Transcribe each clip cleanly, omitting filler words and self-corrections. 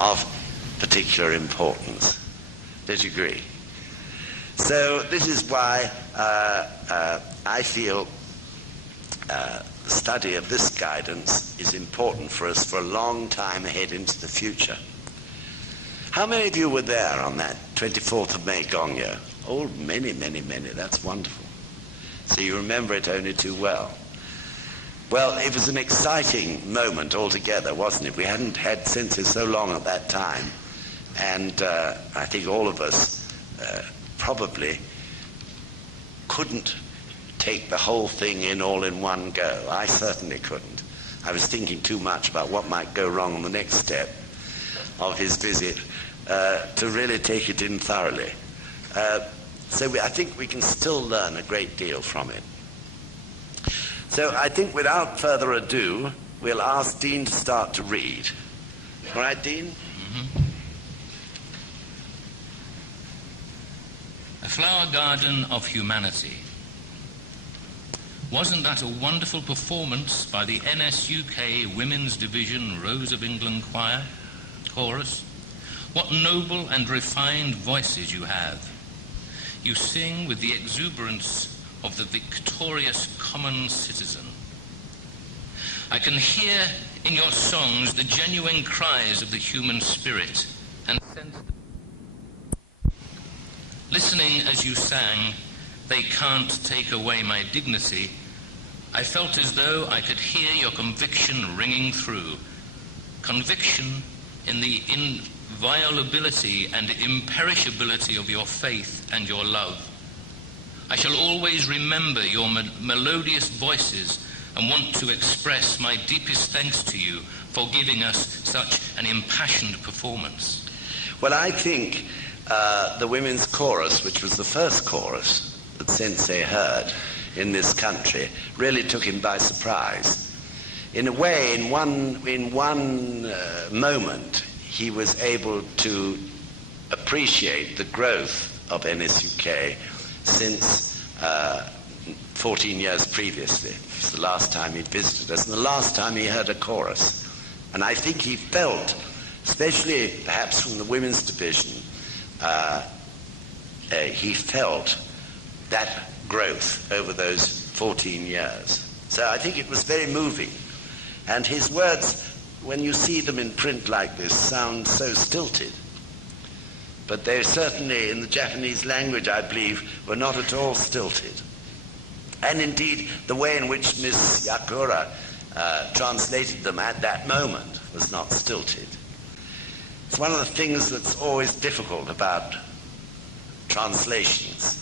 of particular importance. Don't you agree? So this is why I feel the study of this guidance is important for us for a long time ahead into the future. How many of you were there on that 24th of May Gongyo? Oh, many, many, many. That's wonderful. So you remember it only too well. Well, it was an exciting moment altogether, wasn't it? We hadn't had sensei so long at that time. And I think all of us probably couldn't take the whole thing in all in one go. I certainly couldn't. I was thinking too much about what might go wrong on the next step of his visit to really take it in thoroughly. So I think we can still learn a great deal from it. So I think without further ado, we'll ask Dean to start to read. All right, Dean? Mm-hmm. A Flower Garden of Humanity. Wasn't that a wonderful performance by the NSUK Women's Division Rose of England Choir? Chorus. What noble and refined voices you have. You sing with the exuberance of the victorious common citizen. I can hear in your songs the genuine cries of the human spirit and sense listening as you sang, "They can't take away my dignity," I felt as though I could hear your conviction ringing through. Conviction in the inviolability and imperishability of your faith and your love. I shall always remember your melodious voices and want to express my deepest thanks to you for giving us such an impassioned performance. Well, I think the women's chorus, which was the first chorus that Sensei heard in this country, really took him by surprise. In a way, in one moment, he was able to appreciate the growth of NSUK since 14 years previously. It was the last time he visited us and the last time he heard a chorus. And I think he felt, especially perhaps from the women's division, he felt that growth over those 14 years. So I think it was very moving. And his words, when you see them in print like this, sound so stilted. But they certainly, in the Japanese language, I believe, were not at all stilted. And indeed, the way in which Miss Yakura translated them at that moment was not stilted. It's one of the things that's always difficult about translations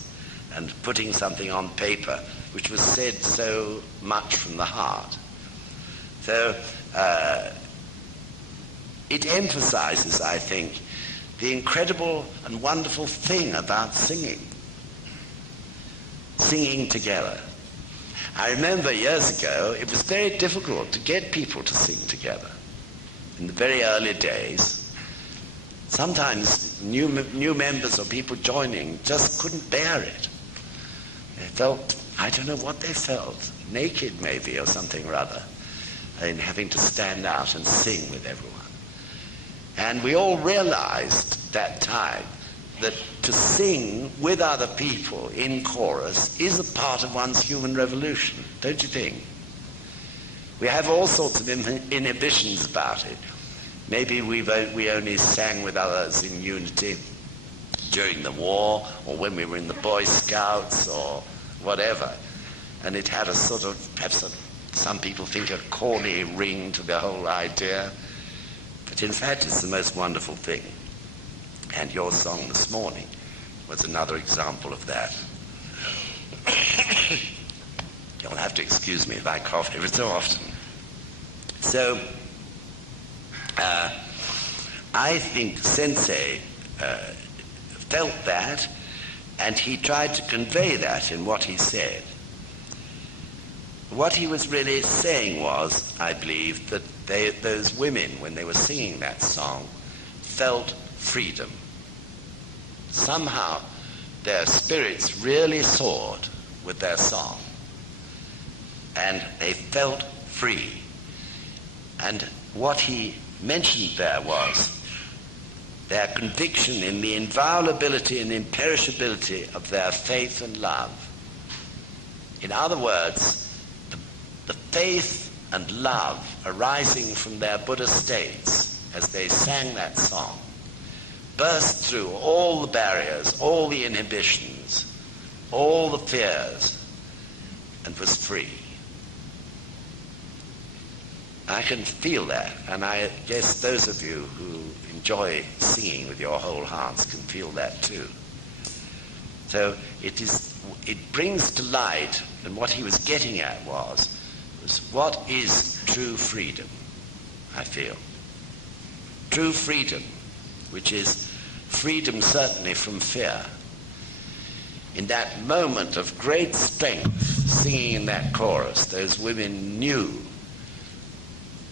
and putting something on paper which was said so much from the heart. So it emphasizes, I think, the incredible and wonderful thing about singing together. I remember years ago, it was very difficult to get people to sing together. In the very early days, sometimes new members or people joining just couldn't bear it. They felt, I don't know what they felt, naked maybe or something or other, in having to stand out and sing with everyone. And we all realized that time that to sing with other people in chorus is a part of one's human revolution, don't you think? We have all sorts of inhibitions about it. Maybe we only sang with others in unity during the war or when we were in the Boy Scouts or whatever. And it had a sort of, perhaps some people think, a corny ring to the whole idea. But in fact, it's the most wonderful thing. And your song this morning was another example of that. You'll have to excuse me if I cough every so often. So, I think Sensei felt that, and he tried to convey that in what he said. What he was really saying was, I believe, that those women, when they were singing that song, felt freedom. Somehow their spirits really soared with their song, and they felt free. And what he mentioned there was their conviction in the inviolability and imperishability of their faith and love. In other words, the faith and love arising from their Buddha states as they sang that song burst through all the barriers, all the inhibitions, all the fears, and was free. I can feel that, and I guess those of you who enjoy singing with your whole hearts can feel that too. So it brings to light, and what he was getting at was what is true freedom, I feel. True freedom, which is freedom certainly from fear. In that moment of great strength, singing in that chorus, those women knew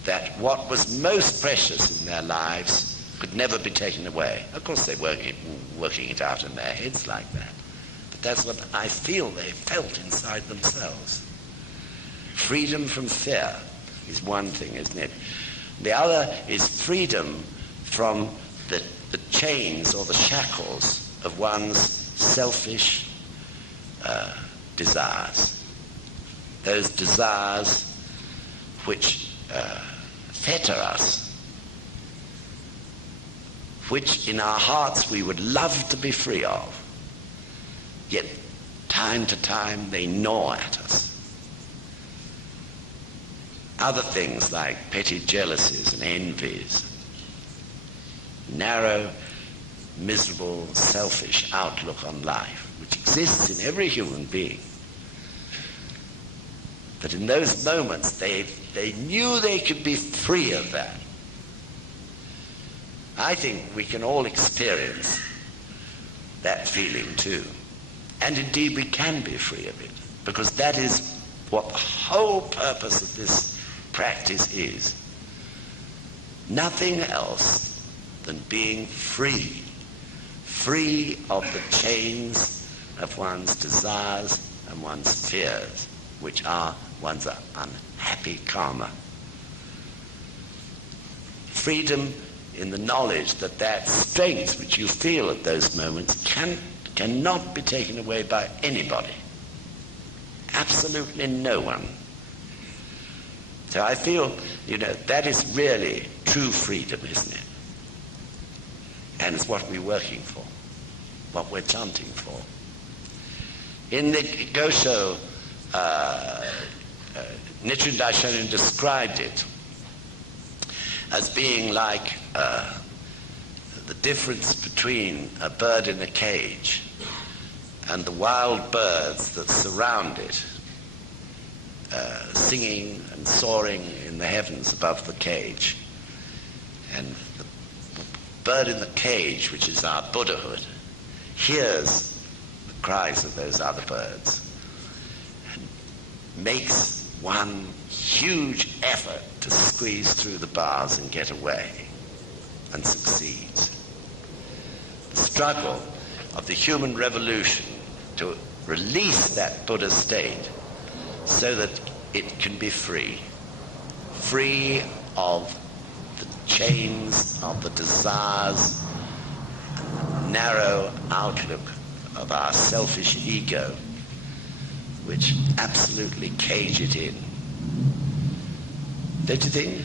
that what was most precious in their lives could never be taken away. Of course, they weren't working it out in their heads like that. But that's what I feel they felt inside themselves. Freedom from fear is one thing, isn't it? The other is freedom from the chains or the shackles of one's selfish desires. Those desires which fetter us, which in our hearts we would love to be free of, yet time to time they gnaw at us. Other things like petty jealousies and envies, narrow, miserable, selfish outlook on life, which exists in every human being. But in those moments, they knew they could be free of that. I think we can all experience that feeling too. And indeed we can be free of it, because that is what the whole purpose of this practice is. Nothing else than being free. Free of the chains of one's desires and one's fears, which are one's unhappy karma. Freedom in the knowledge that that strength which you feel at those moments cannot be taken away by anybody. Absolutely no one. So I feel, that is really true freedom, isn't it? And it's what we're working for, what we're chanting for. In the Gosho, Nichiren Daishonin described it as being like the difference between a bird in a cage and the wild birds that surround it, singing and soaring in the heavens above the cage. And the bird in the cage, which is our Buddhahood, hears the cries of those other birds and makes one huge effort to squeeze through the bars and get away, and succeeds. The struggle of the human revolution to release that Buddha state so that it can be free of the chains of the desires, narrow outlook of our selfish ego, which absolutely cage it in. Don't you think?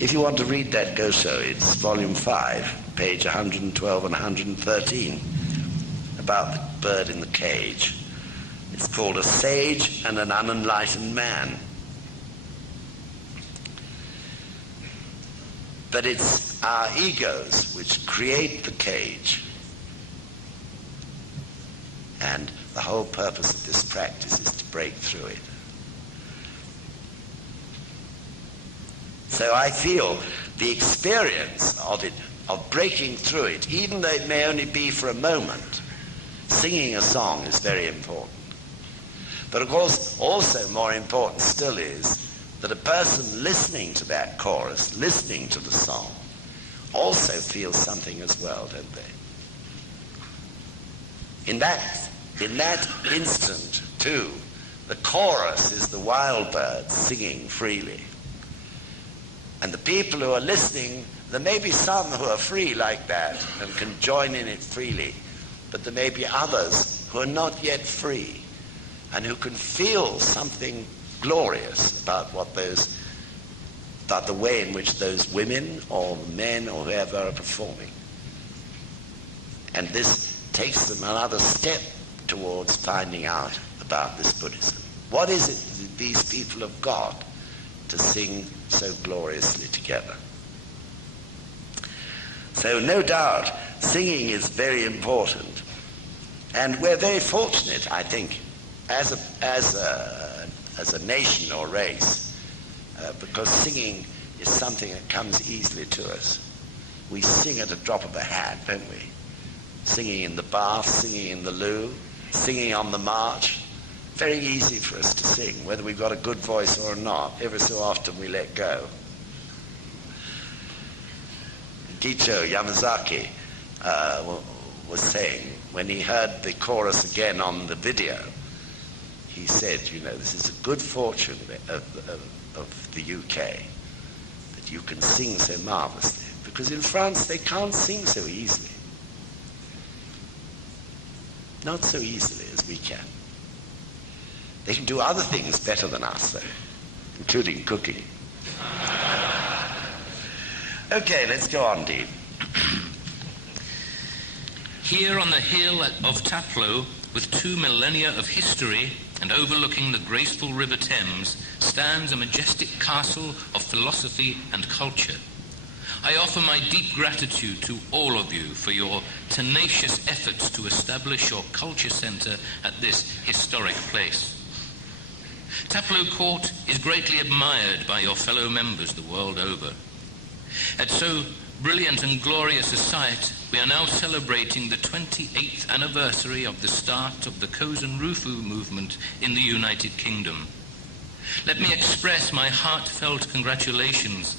If you want to read that Gosho, it's volume 5, page 112 and 113, about the bird in the cage. It's called A Sage and an Unenlightened Man. But it's our egos which create the cage. And the whole purpose of this practice is to break through it. So I feel the experience of it, of breaking through it, even though it may only be for a moment, singing a song is very important. But of course, also more important still is that a person listening to that chorus, listening to the song, also feels something as well, don't they? In that instant, too, the chorus is the wild birds singing freely. And the people who are listening There may be some who are free like that and can join in it freely, but there may be others who are not yet free and who can feel something glorious about about the way in which those women or men or whoever are performing. And this takes them another step towards finding out about this Buddhism. What is it that these people have got to sing so gloriously together? So no doubt singing is very important, and we're very fortunate, I think, as a nation or race, because singing is something that comes easily to us. We sing at a drop of a hat, don't we? Singing in the bath, singing in the loo, singing on the march. Very easy for us to sing, whether we've got a good voice or not. Every so often we let go. Gicho Yamazaki was saying, when he heard the chorus again on the video, he said, this is a good fortune of the UK, that you can sing so marvelously, because in France they can't sing so easily. Not so easily as we can. They can do other things better than us, though, including cooking. Okay, let's go on, Dean. Here on the hill of Taplow, with 2 millennia of history and overlooking the graceful River Thames, stands a majestic castle of philosophy and culture. I offer my deep gratitude to all of you for your tenacious efforts to establish your culture centre at this historic place. Taplow Court is greatly admired by your fellow members the world over. At so brilliant and glorious a site, we are now celebrating the 28th anniversary of the start of the Causton movement in the United Kingdom. Let me express my heartfelt congratulations.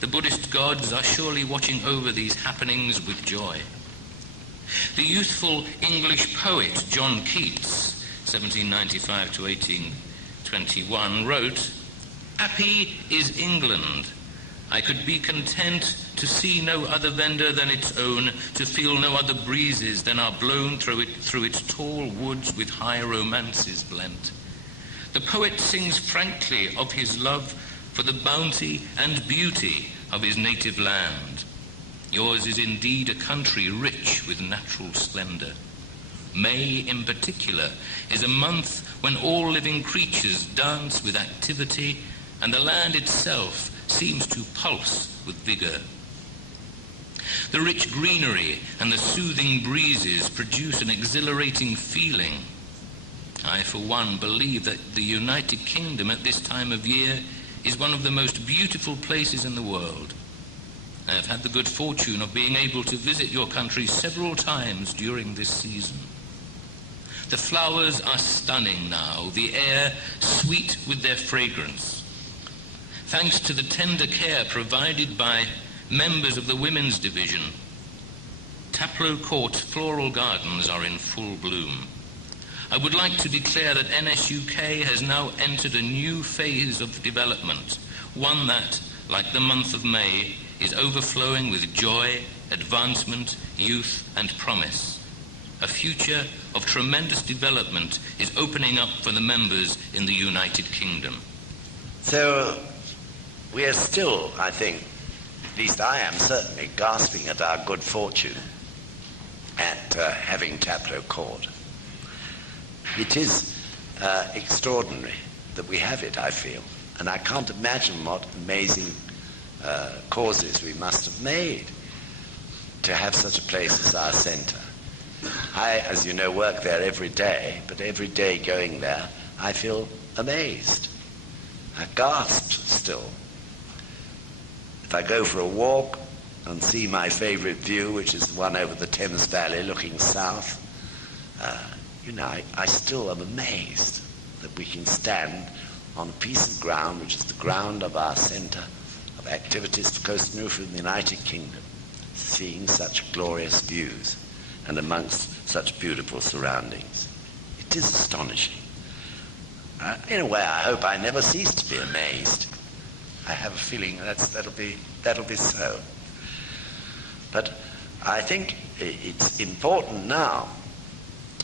The Buddhist gods are surely watching over these happenings with joy. The youthful English poet John Keats, 1795 to 1821, wrote, "Happy is England. I could be content to see no other vendor than its own, to feel no other breezes than are blown through its tall woods with high romances blent." The poet sings frankly of his love for the bounty and beauty of his native land. Yours is indeed a country rich with natural splendor. May, in particular, is a month when all living creatures dance with activity, and the land itself seems to pulse with vigor. The rich greenery and the soothing breezes produce an exhilarating feeling. I, for one, believe that the United Kingdom at this time of year is one of the most beautiful places in the world. I have had the good fortune of being able to visit your country several times during this season. The flowers are stunning now, the air sweet with their fragrance. Thanks to the tender care provided by members of the Women's Division, Taplow Court floral gardens are in full bloom. I would like to declare that NSUK has now entered a new phase of development, one that, like the month of May, is overflowing with joy, advancement, youth, and promise. A future of tremendous development is opening up for the members in the United Kingdom. So we are still, I think, at least I am certainly, gasping at our good fortune at having Taplow Court. It is extraordinary that we have it, I feel, and I can't imagine what amazing causes we must have made to have such a place as our centre. I, as you know, work there every day, but every day going there, I feel amazed. I gasp still. If I go for a walk and see my favourite view, which is the one over the Thames Valley looking south, I still am amazed that we can stand on a piece of ground which is the ground of our centre of activities for Causton in the United Kingdom, seeing such glorious views and amongst such beautiful surroundings. It is astonishing. In a way, I hope I never cease to be amazed. I have a feeling that'll be so. But I think it's important now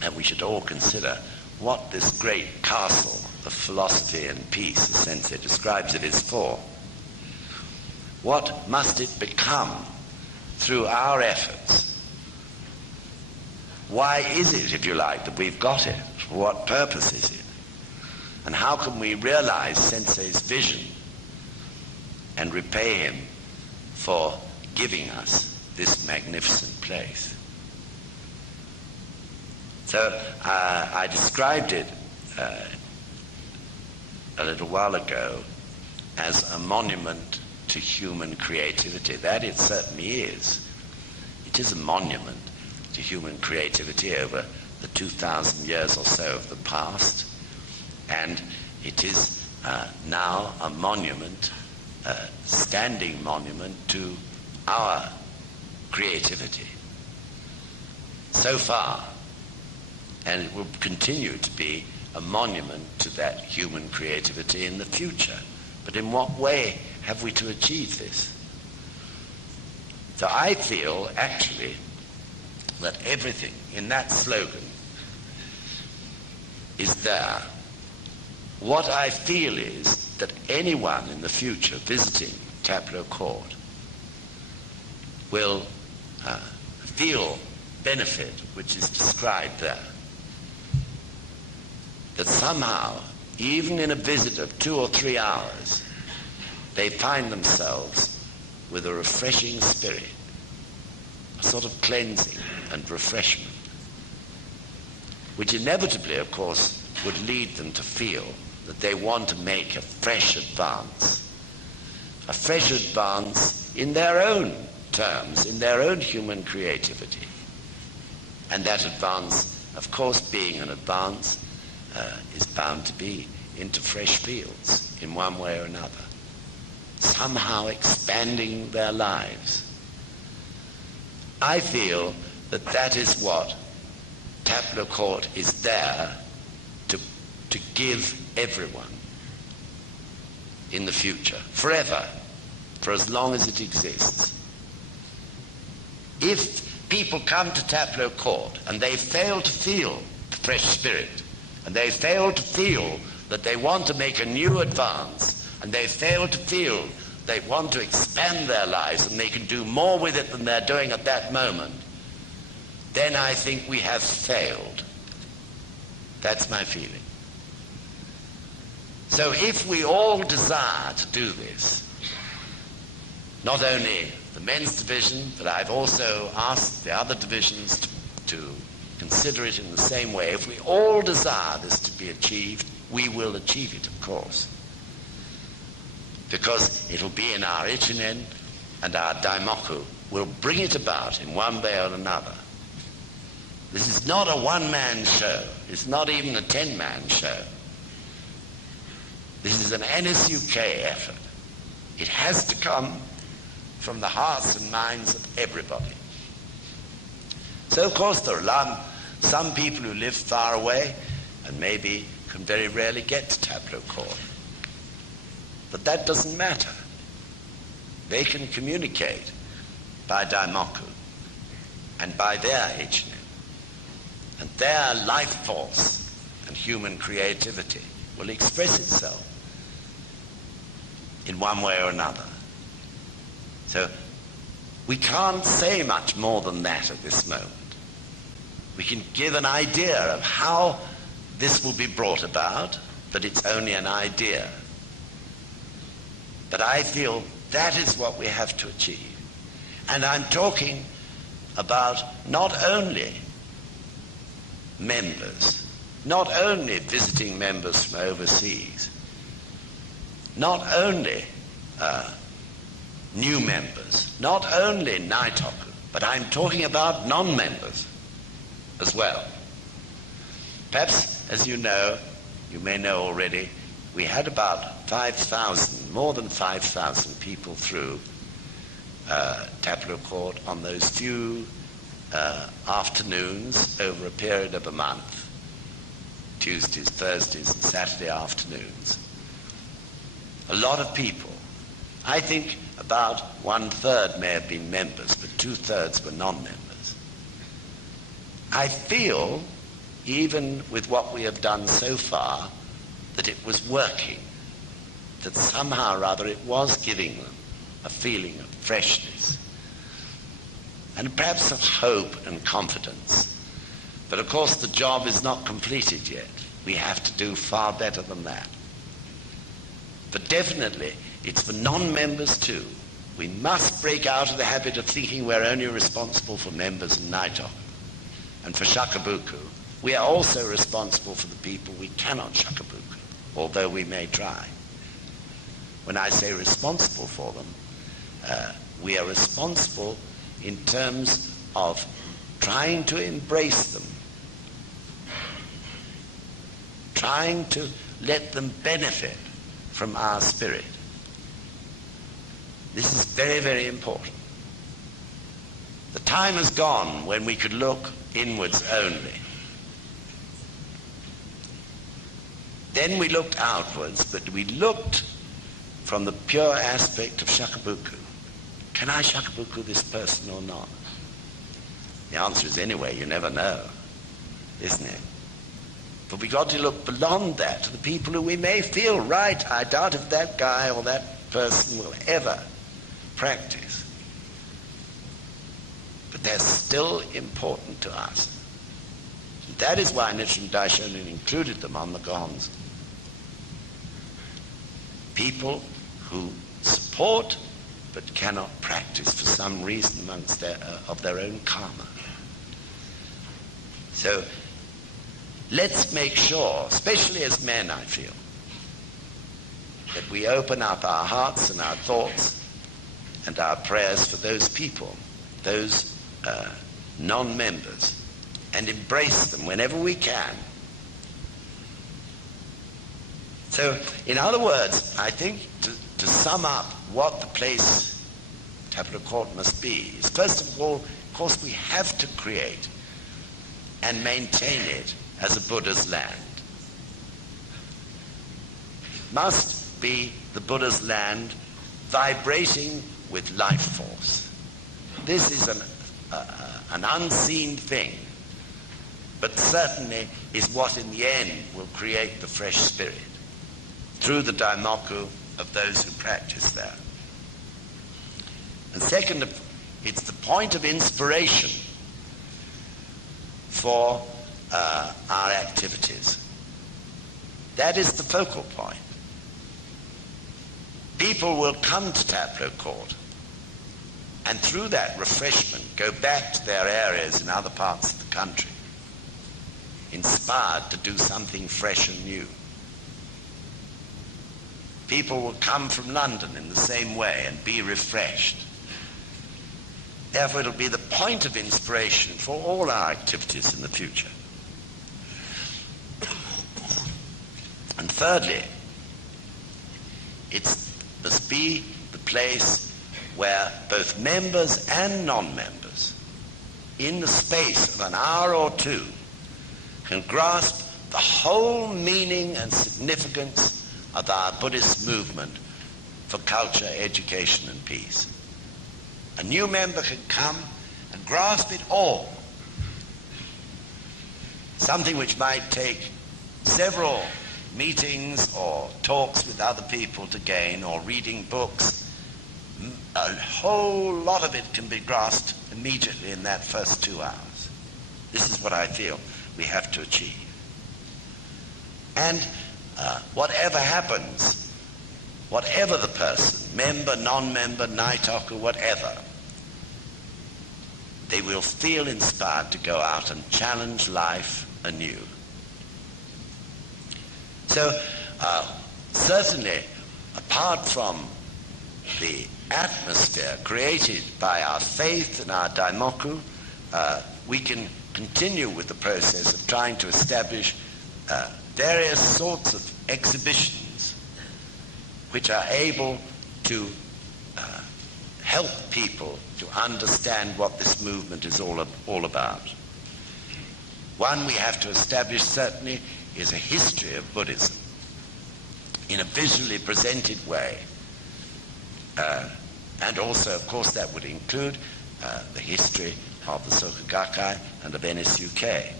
that we should all consider what this great castle of philosophy and peace, as Sensei describes it, is for. What must it become through our efforts? Why is it, if you like, that we've got it? For what purpose is it? And how can we realize Sensei's vision and repay him for giving us this magnificent place? So I described it a little while ago as a monument to human creativity. That it certainly is. It is a monument to human creativity over the 2,000 years or so of the past, and it is now a monument, a standing monument to our creativity. So far, and it will continue to be a monument to that human creativity in the future. But in what way have we to achieve this? So I feel, actually, that everything in that slogan is there. What I feel is that anyone in the future visiting Taplow Court will feel benefit which is described there. That somehow, even in a visit of 2 or 3 hours, they find themselves with a refreshing spirit, a sort of cleansing and refreshment, which inevitably, of course, would lead them to feel that they want to make a fresh advance in their own terms, in their own human creativity. And that advance, of course, being an advance, is bound to be into fresh fields in one way or another, somehow expanding their lives. I feel that that is what Taplow Court is there to give everyone in the future, forever, for as long as it exists. If people come to Taplow Court and they fail to feel the fresh spirit, and they fail to feel that they want to make a new advance, and they fail to feel they want to expand their lives and they can do more with it than they're doing at that moment, then I think we have failed. That's my feeling. So if we all desire to do this, not only the men's division, but I've also asked the other divisions to consider it in the same way. If we all desire this to be achieved, we will achieve it, of course. Because it'll be in our Ichinen, and our Daimoku will bring it about in one way or another. This is not a one-man show. It's not even a 10-man show. This is an NSUK effort. It has to come from the hearts and minds of everybody. So, of course, there are some people who live far away and maybe can very rarely get to Taplow Court. But that doesn't matter. They can communicate by Daimoku and by their Ichinen. And their life force and human creativity will express itself in one way or another. So we can't say much more than that at this moment. We can give an idea of how this will be brought about, but it's only an idea. But I feel that is what we have to achieve. And I'm talking about not only members, not only visiting members from overseas, not only new members, not only Naitoku, but I'm talking about non-members as well. Perhaps, as you may know already, we had about 5,000, more than 5,000 people through Taplow Court on those few afternoons over a period of a month, Tuesdays, Thursdays, and Saturday afternoons. A lot of people I think about 1/3 may have been members, but 2/3 were non-members. I feel, even with what we have done so far, that it was working, that somehow or other it was giving them a feeling of freshness, and perhaps of hope and confidence. But of course the job is not completed yet. We have to do far better than that. But definitely it's for non-members too. We must break out of the habit of thinking we're only responsible for members and Naitoku. And for shakabuku, we are also responsible for the people we cannot shakabuku, although we may try. When I say responsible for them, we are responsible in terms of trying to embrace them, trying to let them benefit from our spirit. This is very, very important. The time has gone when we could look inwards only. Then we looked outwards, but we looked from the pure aspect of shakabuku. Can I shakabuku this person or not? The answer is anyway, you never know, isn't it? But we got to look beyond that to the people who we may feel, right, I doubt if that guy or that person will ever practice. But they're still important to us. And that is why Nichiren Daishonin included them on the Gohonzon. People who support but cannot practice for some reason amongst of their own karma. So let's make sure, especially as men, I feel, that we open up our hearts and our thoughts and our prayers for those people, those non-members, and embrace them whenever we can. So, in other words, I think to sum up what the place, Taproot Court, must be, is first of all, of course, we have to create and maintain it as a Buddha's land. It must be the Buddha's land vibrating with life force. This is an unseen thing, but certainly is what in the end will create the fresh spirit through the daimoku of those who practice there. And second, it's the point of inspiration for our activities. That is the focal point. People will come to Taproot Court and through that refreshment go back to their areas in other parts of the country, inspired to do something fresh and new. People will come from London in the same way and be refreshed. Therefore, it'll be the point of inspiration for all our activities in the future. And thirdly, it must be the place where both members and non-members, in the space of an hour or two, can grasp the whole meaning and significance of our Buddhist movement for culture, education, and peace. A new member can come and grasp it all. Something which might take several meetings or talks with other people to gain, or reading books. A whole lot of it can be grasped immediately in that first 2 hours. This is what I feel we have to achieve. And whatever happens, whatever the person, member, non-member, Naitoku, whatever, they will feel inspired to go out and challenge life anew. So, certainly, apart from the atmosphere created by our faith and our daimoku, we can continue with the process of trying to establish various sorts of exhibitions which are able to help people to understand what this movement is all about. One we have to establish certainly is a history of Buddhism in a visually presented way, And also, of course, that would include the history of the Soka Gakkai and of NSUK.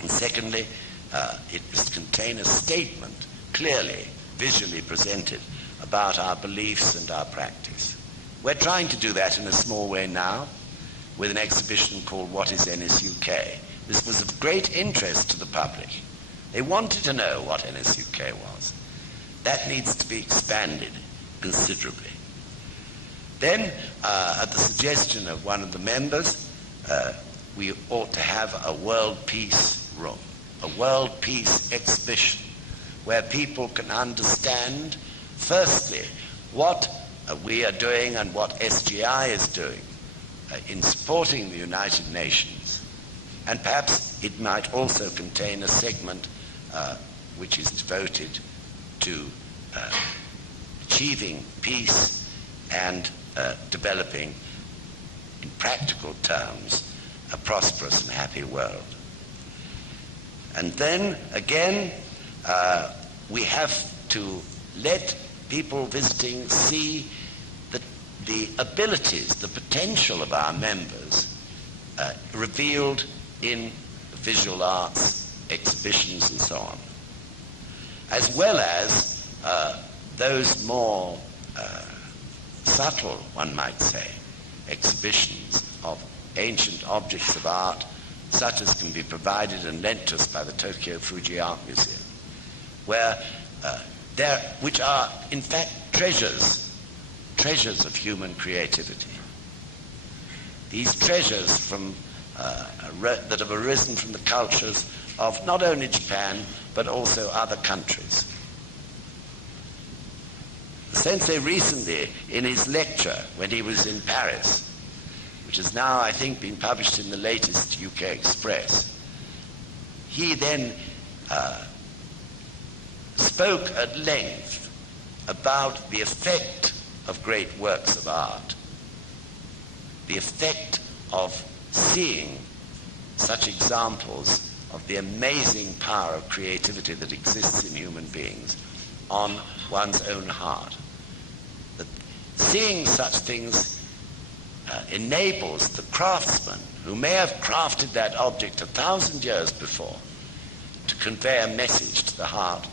And secondly, it must contain a statement, clearly, visually presented, about our beliefs and our practice. We're trying to do that in a small way now with an exhibition called What is NSUK? This was of great interest to the public. They wanted to know what NSUK was. That needs to be expanded considerably. Then, at the suggestion of one of the members, we ought to have a world peace room, a world peace exhibition, where people can understand, firstly, what we are doing and what SGI is doing in supporting the United Nations. And perhaps it might also contain a segment which is devoted to achieving peace and developing, in practical terms, a prosperous and happy world. And then, again, we have to let people visiting see the abilities, the potential of our members revealed in visual arts, exhibitions, and so on, as well as those more subtle, one might say, exhibitions of ancient objects of art, such as can be provided and lent to us by the Tokyo Fuji Art Museum, which are, in fact, treasures of human creativity. These treasures from that have arisen from the cultures of not only Japan, but also other countries. The sensei recently, in his lecture when he was in Paris, which has now, I think, been published in the latest UK Express, he then spoke at length about the effect of great works of art, the effect of seeing such examples of the amazing power of creativity that exists in human beings on one's own heart. That seeing such things enables the craftsman, who may have crafted that object 1,000 years before, to convey a message to the heart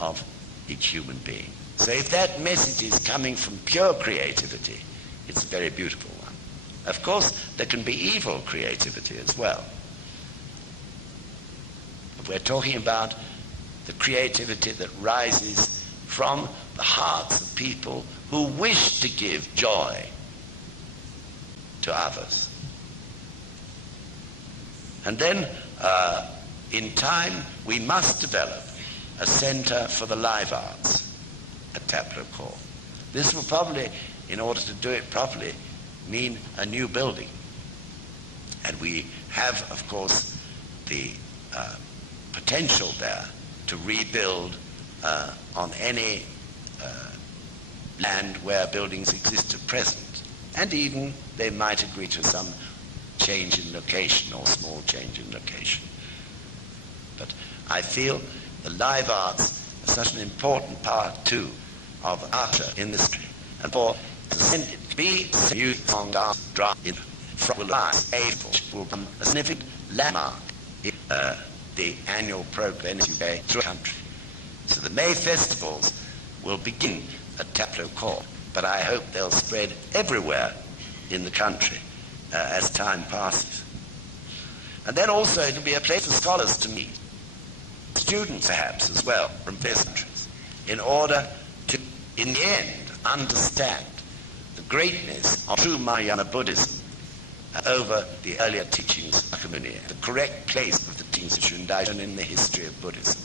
of each human being. So if that message is coming from pure creativity, it's a very beautiful one. Of course, there can be evil creativity as well. But we're talking about the creativity that rises from the hearts of people who wish to give joy to others. And then, in time, we must develop a center for the live arts at Taplow Court. This will probably, in order to do it properly, mean a new building. And we have, of course, the potential there to rebuild on any land where buildings exist at present. And even they might agree to some change in location or small change in location. But I feel the live arts are such an important part, too, of culture in this country. And for to send it to be used on dance, drama, in from will become a significant landmark in the annual program through the country. So the May festivals will begin at Taplow Court, but I hope they'll spread everywhere in the country as time passes. And then also it'll be a place for scholars to meet, students perhaps as well from various countries, in order to, in the end, understand the greatness of true Mahayana Buddhism over the earlier teachings of Sakyamuni, the correct place of the teachings of Nichiren Buddhism in the history of Buddhism.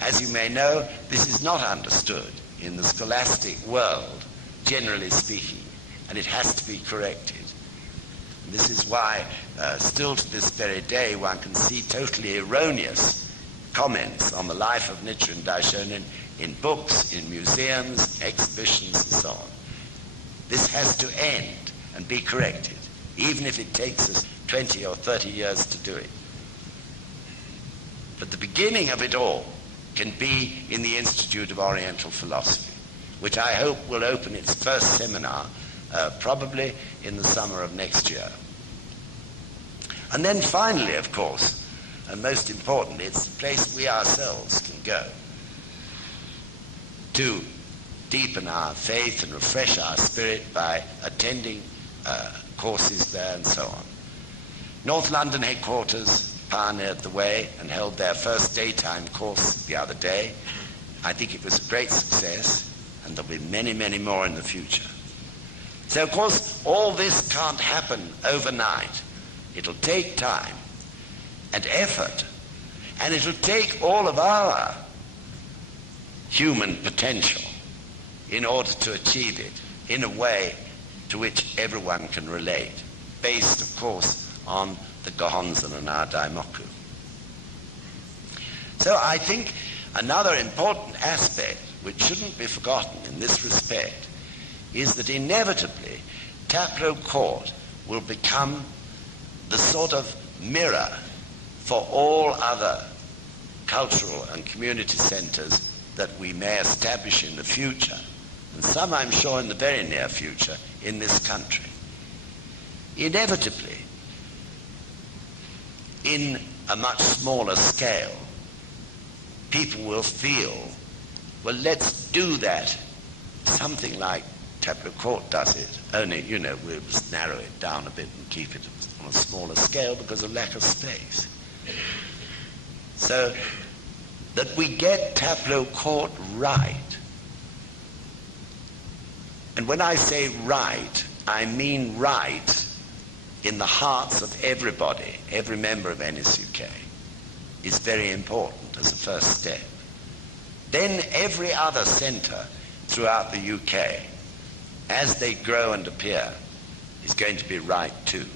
As you may know, this is not understood in the scholastic world, generally speaking, and it has to be corrected. And this is why, still to this very day, one can see totally erroneous comments on the life of Nichiren Daishonin in books, in museums, exhibitions, and so on. This has to end and be corrected, even if it takes us 20 or 30 years to do it. But the beginning of it all can be in the Institute of Oriental Philosophy. which I hope will open its first seminar probably in the summer of next year. And then finally, of course, and most importantly, it's the place we ourselves can go to deepen our faith and refresh our spirit by attending courses there and so on. North London headquarters pioneered the way and held their first daytime course the other day. I think it was a great success, and there'll be many, many more in the future. So, of course, all this can't happen overnight. It'll take time and effort, and it'll take all of our human potential in order to achieve it in a way to which everyone can relate, based, of course, on the Gohonzon and our Daimoku. So I think another important aspect which shouldn't be forgotten in this respect is that inevitably Taplow Court will become the sort of mirror for all other cultural and community centers that we may establish in the future, and some, I'm sure, in the very near future in this country. Inevitably, in a much smaller scale, people will feel, well, let's do that, something like Taplow Court does it, only, we'll just narrow it down a bit and keep it on a smaller scale because of lack of space. So that we get Taplow Court right. And when I say right, I mean right in the hearts of everybody, every member of NSUK, is very important as a first step. Then every other centre throughout the UK, as they grow and appear, is going to be right too.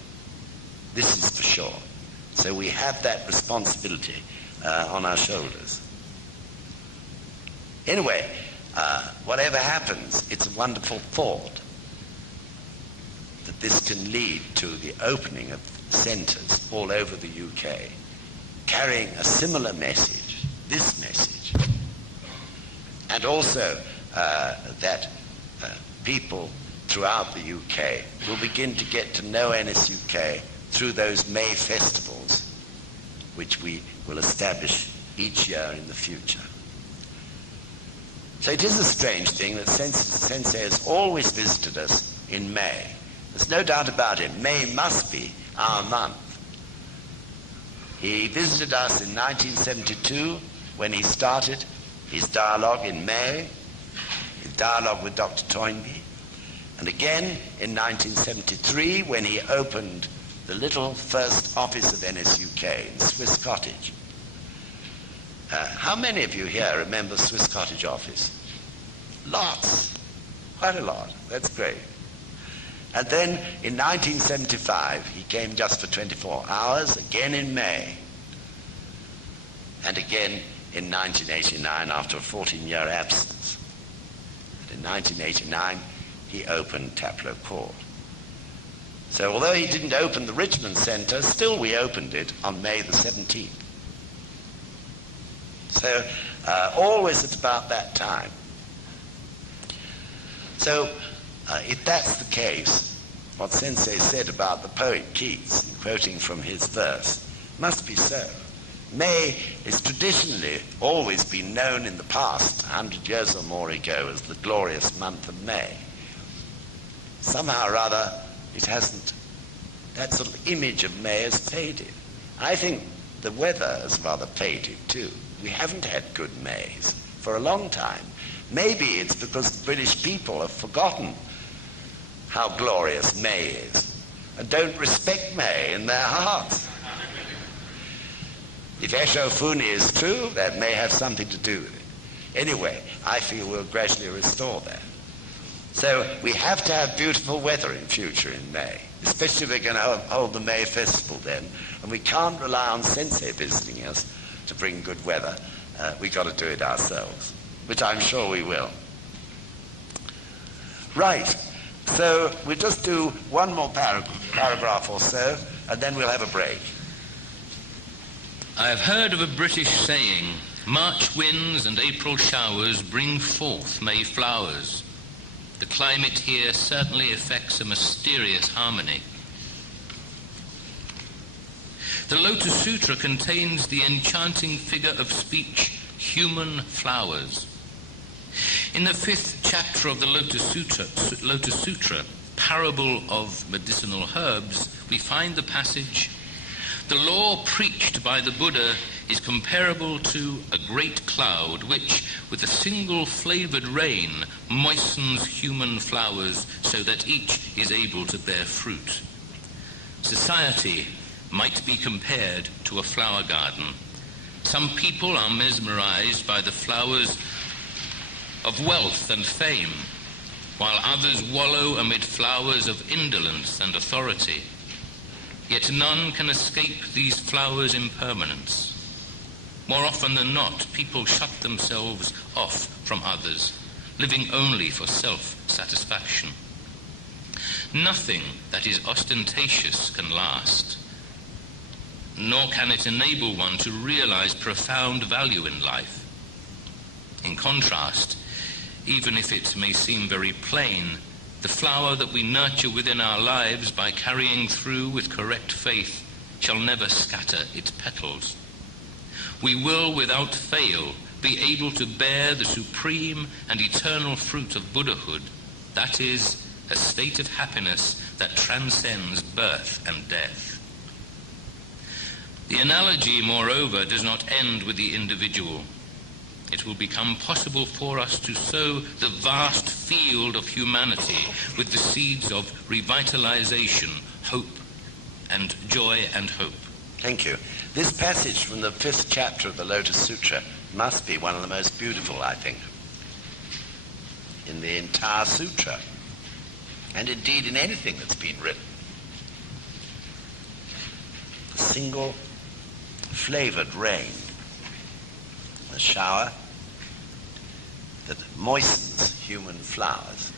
This is for sure. So we have that responsibility on our shoulders. Anyway, whatever happens, it's a wonderful thought that this can lead to the opening of centres all over the UK, carrying a similar message, this message, and also that people throughout the UK will begin to get to know NSUK through those May festivals, which we will establish each year in the future. So it is a strange thing that Sensei has always visited us in May. There's no doubt about it. May must be our month. He visited us in 1972 when he started his dialogue in May, his dialogue with Dr. Toynbee, and again in 1973 when he opened the little first office of NSUK in Swiss Cottage. How many of you here remember Swiss Cottage office? Lots. Quite a lot. That's great. And then in 1975, he came just for 24 hours, again in May. And again in 1989 after a 14-year absence. And in 1989, he opened Taplow Court. So although he didn't open the Richmond Centre, still we opened it on May the 17th. So always at about that time. So if that's the case, what Sensei said about the poet Keats, quoting from his verse, must be so. May is traditionally always been known in the past, 100 years or more ago, as the glorious month of May. Somehow or other, it hasn't, that sort of image of May has faded. I think the weather has rather faded too. We haven't had good Mays for a long time. Maybe it's because the British people have forgotten how glorious May is and don't respect May in their hearts. If Eshofuni is true, that may have something to do with it. Anyway, I feel we'll gradually restore that. So we have to have beautiful weather in future in May, especially if we're going to hold the May festival then. And we can't rely on Sensei visiting us to bring good weather. We've got to do it ourselves, which I'm sure we will. Right, so we'll just do one more paragraph or so, and then we'll have a break. I have heard of a British saying, March winds and April showers bring forth May flowers. The climate here certainly affects a mysterious harmony. The Lotus Sutra contains the enchanting figure of speech, human flowers. In the 5th chapter of the Lotus Sutra, Parable of Medicinal Herbs, we find the passage, "The law preached by the Buddha is comparable to a great cloud which, with a single flavored rain, moistens human flowers so that each is able to bear fruit." Society might be compared to a flower garden. Some people are mesmerized by the flowers of wealth and fame, while others wallow amid flowers of indolence and authority. Yet none can escape these flowers' impermanence. More often than not, people shut themselves off from others, living only for self-satisfaction. Nothing that is ostentatious can last, nor can it enable one to realize profound value in life. In contrast, even if it may seem very plain, the flower that we nurture within our lives by carrying through with correct faith shall never scatter its petals. We will, without fail, be able to bear the supreme and eternal fruit of Buddhahood, that is, a state of happiness that transcends birth and death. The analogy, moreover, does not end with the individual. It will become possible for us to sow the vast field of humanity with the seeds of revitalization, hope, and joy and hope. Thank you. This passage from the 5th chapter of the Lotus Sutra must be one of the most beautiful, I think, in the entire sutra, and indeed in anything that's been written. The single flavored rain, a shower that moistens human flowers.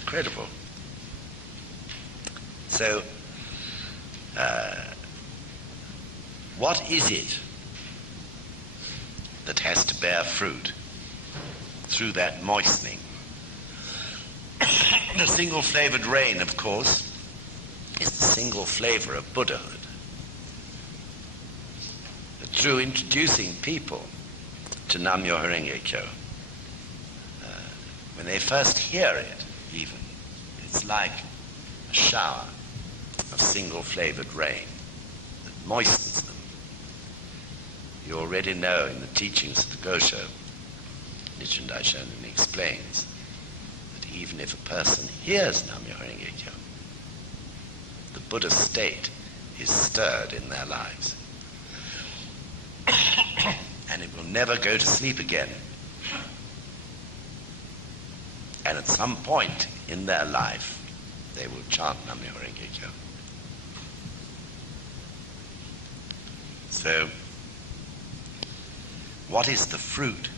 Incredible. So, what is it that has to bear fruit through that moistening? The single flavored rain, of course, is the single flavor of Buddhahood. But through introducing people to Nam-myoho Renge Kyo, when they first hear it, even, it's like a shower of single flavored rain that moistens them. You already know in the teachings of the Gosho, Nichiren Buddhism explains that even if a person hears Nam-myoho Renge Kyo, the Buddha state is stirred in their lives. And it will never go to sleep again. And at some point in their life, they will chant Nam-myoho Renge Kyo. So, what is the fruit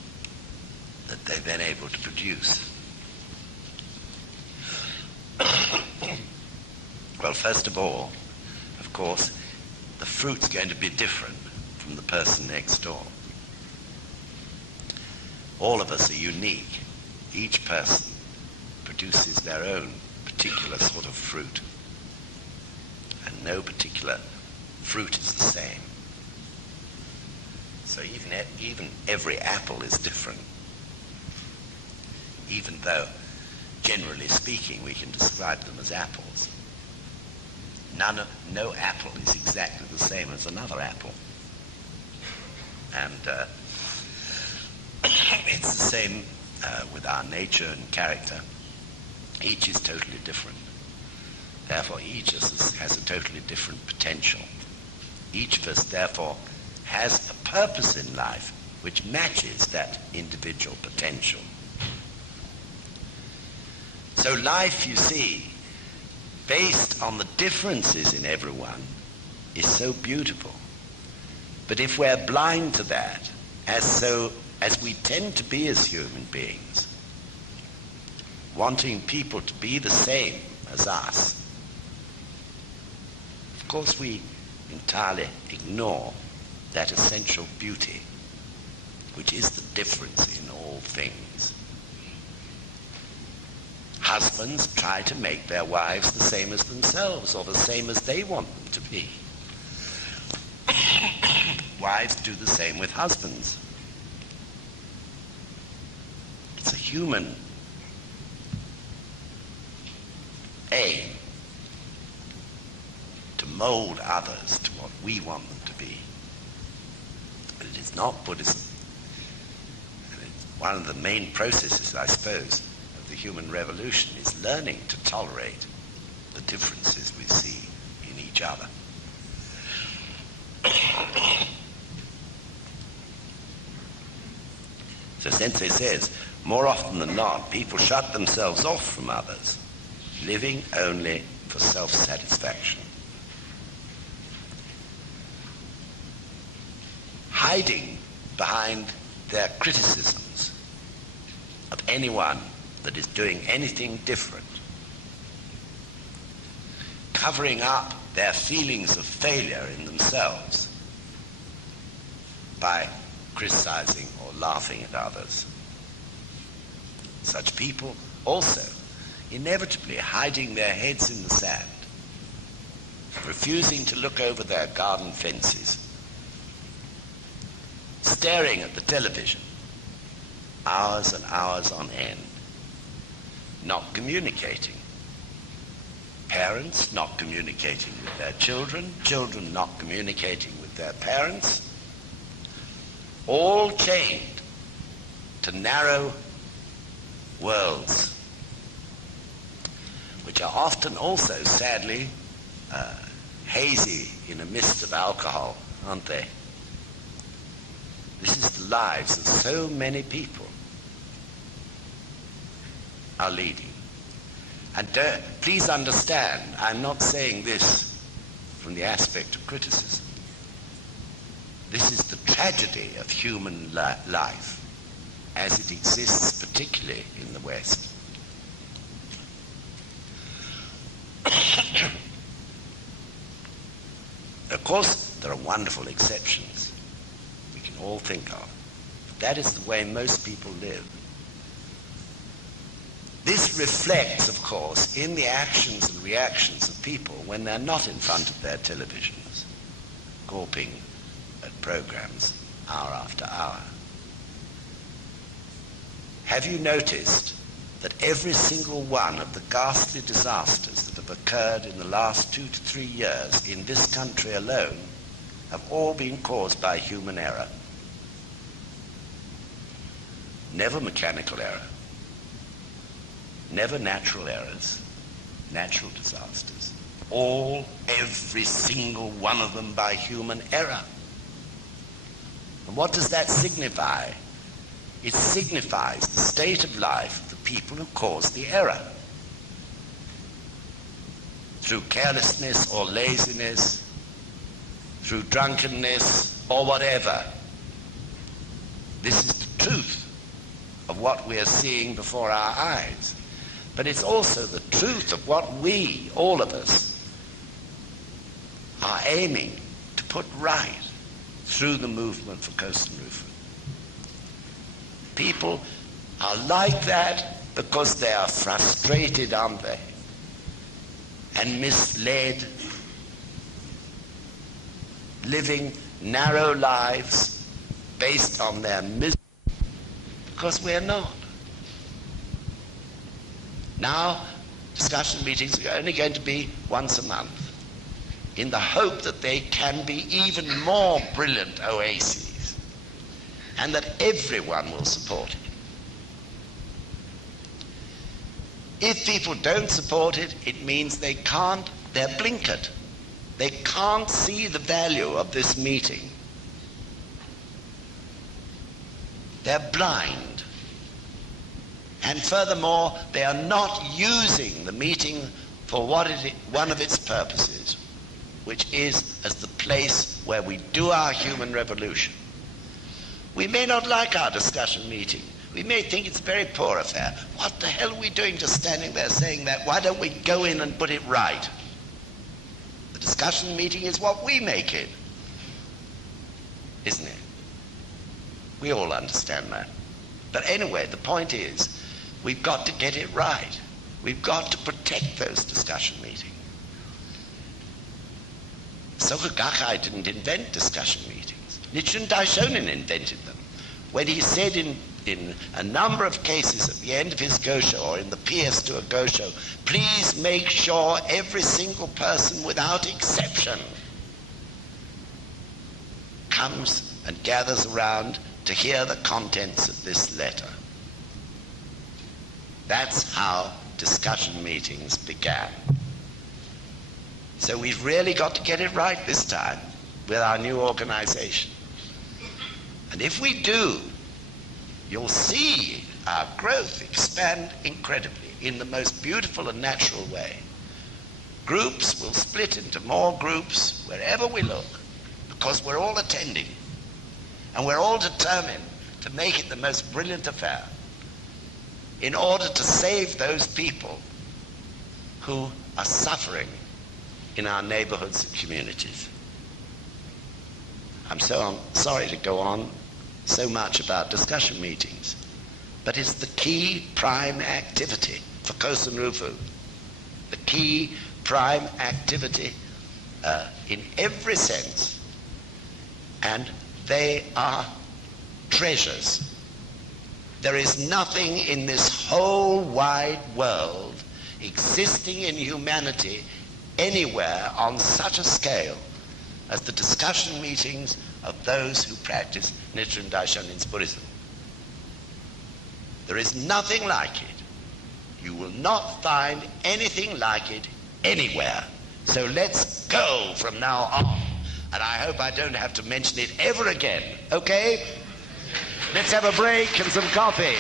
that they're then able to produce? Well, first of all, of course, the fruit's going to be different from the person next door. All of us are unique. Each person produces their own particular sort of fruit. And no particular fruit is the same. So even every apple is different. Even though, generally speaking, we can describe them as apples. No apple is exactly the same as another apple. And it's the same with our nature and character. Each is totally different. Therefore, each of us has a totally different potential. Each of us, therefore, has a purpose in life which matches that individual potential. So life, you see, based on the differences in everyone, is so beautiful. But if we're blind to that, as we tend to be as human beings, wanting people to be the same as us, of course we entirely ignore that essential beauty, which is the difference in all things. Husbands try to make their wives the same as themselves, or the same as they want them to be. Wives do the same with husbands. It's a human aim to mold others to what we want them to be. But it is not Buddhism. And it's one of the main processes, I suppose, of the human revolution is learning to tolerate the differences we see in each other. So Sensei says, more often than not, people shut themselves off from others, living only for self-satisfaction. Hiding behind their criticisms of anyone that is doing anything different. Covering up their feelings of failure in themselves by criticizing or laughing at others. Such people also inevitably hiding their heads in the sand, refusing to look over their garden fences, staring at the television hours and hours on end, not communicating. Parents not communicating with their children, children not communicating with their parents, all chained to narrow worlds, which are often also, sadly, hazy in a mist of alcohol, aren't they? This is the lives that so many people are leading. And please understand, I'm not saying this from the aspect of criticism. This is the tragedy of human life as it exists particularly in the West. Of course, there are wonderful exceptions we can all think of. But that is the way most people live. This reflects, of course, in the actions and reactions of people when they're not in front of their televisions, gawping at programs hour after hour. Have you noticed that every single one of the ghastly disasters that have occurred in the last 2 to 3 years in this country alone have all been caused by human error? Never mechanical error. Never natural errors, natural disasters. Every single one of them by human error. And what does that signify? It signifies the state of life of the people who caused the error. Through carelessness or laziness, through drunkenness or whatever. This is the truth of what we are seeing before our eyes. But it's also the truth of what we, all of us, are aiming to put right through the movement for Causton movement. People are like that because they are frustrated, aren't they? And misled, living narrow lives based on their misery, because we're not. Now, discussion meetings are only going to be once a month, in the hope that they can be even more brilliant oases, and that everyone will support it. If people don't support it, it means they're blinkered. They can't see the value of this meeting. They're blind. And furthermore, they are not using the meeting for one of its purposes, which is as the place where we do our human revolution. We may not like our discussion meeting. We may think it's a very poor affair. What the hell are we doing just standing there saying that? Why don't we go in and put it right? The discussion meeting is what we make it. isn't it? We all understand that. But anyway, the point is, we've got to get it right. We've got to protect those discussion meetings. Soka Gakkai didn't invent discussion meetings. Nichiren Daishonin invented them. When he said in a number of cases at the end of his Gosho, or in the PS to a Gosho, please make sure every single person without exception comes and gathers around to hear the contents of this letter. That's how discussion meetings began. So we've really got to get it right this time with our new organization. And if we do, you'll see our growth expand incredibly in the most beautiful and natural way. Groups will split into more groups wherever we look, because we're all attending, and we're all determined to make it the most brilliant affair in order to save those people who are suffering in our neighborhoods and communities. I'm so sorry to go on so much about discussion meetings, but it's the key prime activity for Causton Rufu. The key prime activity in every sense. And they are treasures. There is nothing in this whole wide world existing in humanity anywhere on such a scale as the discussion meetings of those who practice Nichiren Daishonin's Buddhism. There is nothing like it. You will not find anything like it anywhere. So let's go from now on. And I hope I don't have to mention it ever again. Okay? Let's have a break and some coffee.